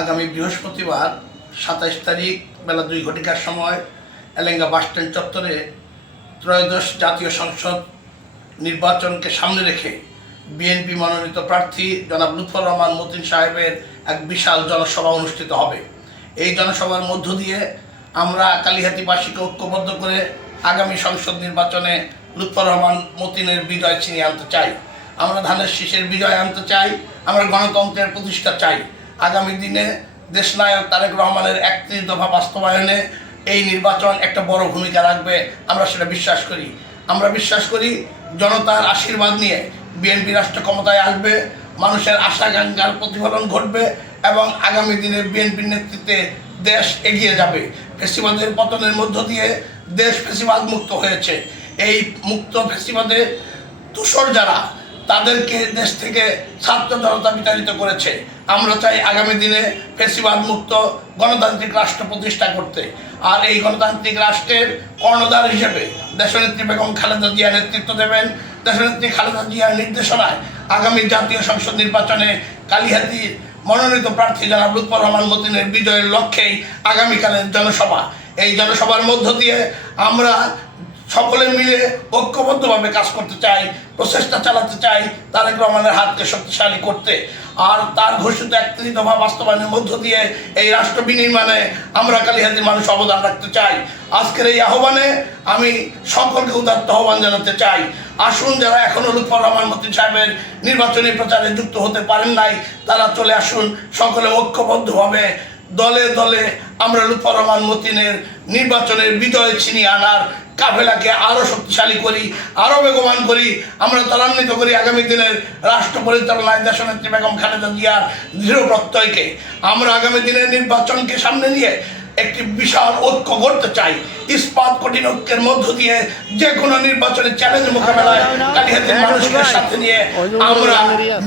আগামী বৃহস্পতিবার সাতাইশ তারিখ বেলা দুই ঘটিকার সময় এলেঙ্গা বাসস্ট্যান্ড চত্বরে ত্রয়োদশ জাতীয় সংসদ নির্বাচনকে সামনে রেখে বিএনপি মনোনীত প্রার্থী জনাব লুৎফর রহমান মতিন সাহেবের এক বিশাল জনসভা অনুষ্ঠিত হবে। এই জনসভার মধ্য দিয়ে আমরা কালীহাতিবাসীকে ঐক্যবদ্ধ করে আগামী সংসদ নির্বাচনে লুৎফর রহমান মতিনের বিজয় ছিনিয়ে আনতে চাই। আমরা ধানের শীষের বিজয় আনতে চাই, আমরা গণতন্ত্রের প্রতিষ্ঠা চাই। আগামী দিনে দেশনায়ক তারেক রহমানের একত্রিশ দফা বাস্তবায়নে এই নির্বাচন একটা বড় ভূমিকা রাখবে, আমরা সেটা বিশ্বাস করি। আমরা বিশ্বাস করি জনতার আশীর্বাদ নিয়ে বিএনপি রাষ্ট্র ক্ষমতায় আসবে, মানুষের আশাকাঙ্ক্ষার প্রতিফলন ঘটবে এবং আগামী দিনে বিএনপির নেতৃত্বে দেশ এগিয়ে যাবে। ফেসিবাদের পতনের মধ্য দিয়ে দেশ ফেসিবাদ মুক্ত হয়েছে। এই মুক্ত ফেসিবাদের তুষর যারা তাদেরকে দেশ থেকে ছাত্র জনতা বিতাড়িত করেছে। আমরা চাই আগামী দিনে ফেসিবাদ মুক্ত গণতান্ত্রিক রাষ্ট্র প্রতিষ্ঠা করতে। আর এই গণতান্ত্রিক রাষ্ট্রের কর্ণধার হিসেবে দেশনেত্রী বেগম খালেদা জিয়া নেতৃত্ব দেবেন। দেশনেত্রী খালেদা জিয়ার নির্দেশনায় আগামী জাতীয় সংসদ নির্বাচনে কালিহাতির মনোনীত প্রার্থী জনাব লুৎফর রহমান মতিনের বিজয়ের লক্ষ্যেই আগামীকালের জনসভা। এই জনসভার মধ্য দিয়ে আমরা সকলে মিলে ঐক্যবদ্ধভাবে কাজ করতে চাই, প্রচেষ্টা চালাতে চাই, তারেক রহমানের হাতকে শক্তিশালী করতে। আর তার ঘোষিত একত্রিশ দফা বাস্তবায়নের মধ্য দিয়ে এই রাষ্ট্র বিনির্মাণে আমরা কালীহাতির মানুষ অবদান রাখতে চাই। আজকের এই আহ্বানে আমি সকলকে উদাত্ত আহ্বান জানাতে চাই। আসুন যারা এখনও লুৎফর রহমান মতিন সাহেবের নির্বাচনী প্রচারে যুক্ত হতে পারেন নাই, তারা চলে আসুন, সকলে ঐক্যবদ্ধভাবে দলে দলে আমরা লুৎফর রহমান মতিনের নির্বাচনের বিজয় ছিনিয়ে আনার কাফেলাকে আরও শক্তিশালী করি আরও বেগবান করি। আমরা ত্বরান্বিত করি আগামী দিনের রাষ্ট্র পরিচালনায় দেশনেত্রী বেগম খালেদা জিয়ার দৃঢ় প্রত্যয়কে। আমরা আগামী দিনের নির্বাচনকে সামনে নিয়ে একটি বিশাল ঐক্য গড়তে চাই। ইস্পাত কঠিন ঐক্যের মধ্য দিয়ে যে কোনো নির্বাচনে চ্যালেঞ্জ মোকাবেলায় কালিহাতের মানুষকে সাথে নিয়ে আমরা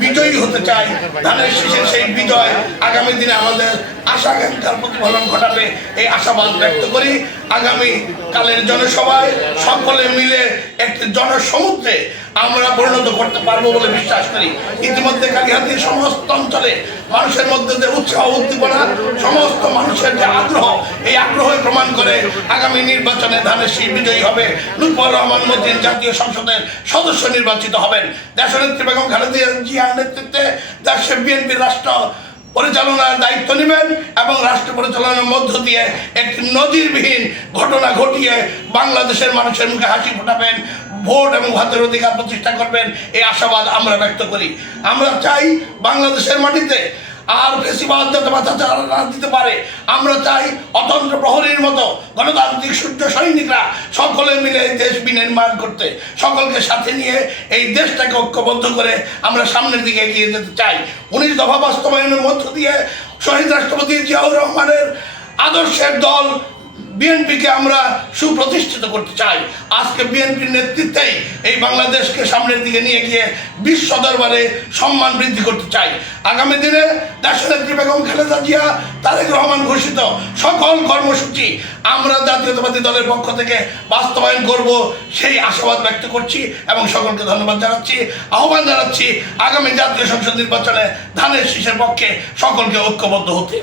বিজয়ী হতে চাই। ধানের শীষের সেই বিজয় আগামী দিনে আমাদের আশা আকাঙ্ক্ষার প্রতিফলন ঘটাবে এই আশাবাদ ব্যক্ত করি। আগামী কালের জনসভায় সকলে মিলে একটি জনসমুদ্রে আমরা পরিণত করতে পারব বলে বিশ্বাস করি। ইতিমধ্যে কালিহাতির সমস্ত অঞ্চলে মানুষের মধ্যে যে উৎসাহ, উদ্দীপনা, সমস্ত মানুষের যে আগ্রহ, এই আগ্রহে প্রমাণ করে আগামী নির্বাচনে ধানের শীষ বিজয়ী হবে। লুৎফর রহমান মতিন জাতীয় সংসদের সদস্য নির্বাচিত হবেন। দেশনেত্রী বেগম খালেদা জিয়ার নেতৃত্বে দেশের বিএনপির রাষ্ট্র পরিচালনার দায়িত্ব নেবেন এবং রাষ্ট্র পরিচালনার মধ্য দিয়ে একটি নজিরবিহীন ঘটনা ঘটিয়ে বাংলাদেশের মানুষের মুখে হাসি ফোটাবেন। ভোট এবং ভাতের অধিকার প্রতিষ্ঠা করবেন, এই আশাবাদ আমরা ব্যক্ত করি। আমরা চাই বাংলাদেশের মাটিতে আর চারা দিতে পারে, আমরা চাই অতন্ত্র প্রহরীর মতো গণতান্ত্রিক সূর্য সৈনিকরা সকলে মিলে এই দেশ বিনির্মাণ করতে, সকলকে সাথে নিয়ে এই দেশটাকে ঐক্যবদ্ধ করে আমরা সামনের দিকে এগিয়ে যেতে চাই। উনিশ দফা বাস্তবায়নের মধ্য দিয়ে শহীদ রাষ্ট্রপতি জিয়াউর রহমানের আদর্শের দল বিএনপিকে আমরা সুপ্রতিষ্ঠিত করতে চাই। আজকে বিএনপির নেতৃত্বেই এই বাংলাদেশকে সামনের দিকে নিয়ে গিয়ে বিশ্ব দরবারে সম্মান বৃদ্ধি করতে চাই। আগামী দিনে দেশনেত্রী বেগম খালেদা জিয়া, তারেক রহমান ঘোষিত সকল কর্মসূচি আমরা জাতীয়তাবাদী দলের পক্ষ থেকে বাস্তবায়ন করব, সেই আশাবাদ ব্যক্ত করছি এবং সকলকে ধন্যবাদ জানাচ্ছি। আহ্বান জানাচ্ছি আগামী জাতীয় সংসদ নির্বাচনে ধানের শীষের পক্ষে সকলকে ঐক্যবদ্ধ হতে।